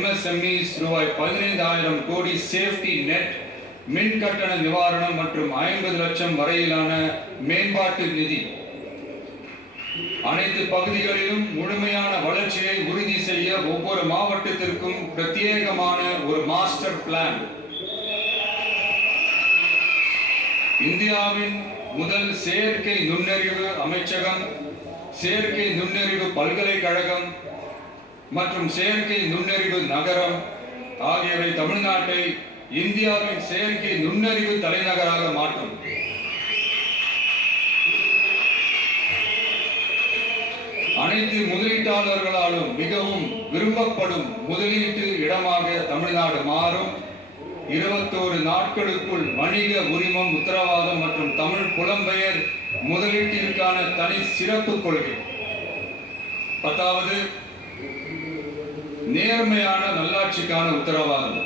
MSMEs ரூபாய் 15,000 கோடி safety net, மின் கட்டண நிவாரணம் மற்றும் 50 லட்சம் வரையிலான மேம்பாட்டு நிதி. அனைத்து பகுதிகளிலும் முழுமையான வளர்ச்சியை உறுதி செய்ய ஒவ்வொரு மாவட்டத்திற்கும் பிரத்யேகமான ஒரு மாஸ்டர் பிளான். இந்தியாவின் முதல் செயற்கை நுண்ணறிவு அமைச்சகம், செயற்கை நுண்ணறிவு பல்கலைக்கழகம் மற்றும் செயற்கை நுண்ணறிவு நகரம் ஆகியவை தமிழ்நாட்டை இந்தியாவின் செயற்கை நுண்ணறிவு தலைநகராக மாற்றும். அனைத்து முதலீட்டாளர்களாலும் மிகவும் விரும்பப்படும் முதலீட்டு இடமாக தமிழ்நாடு மாறும். 21 நாட்களுக்குள் வணிக உரிமம் உத்தரவாதம் மற்றும் தமிழ் புலம்பெயர் முதலீட்டிற்கான தனி சிறப்பு கொள்கை. 10வது, நேர்மையான நல்லாட்சிக்கான உத்தரவாதம்.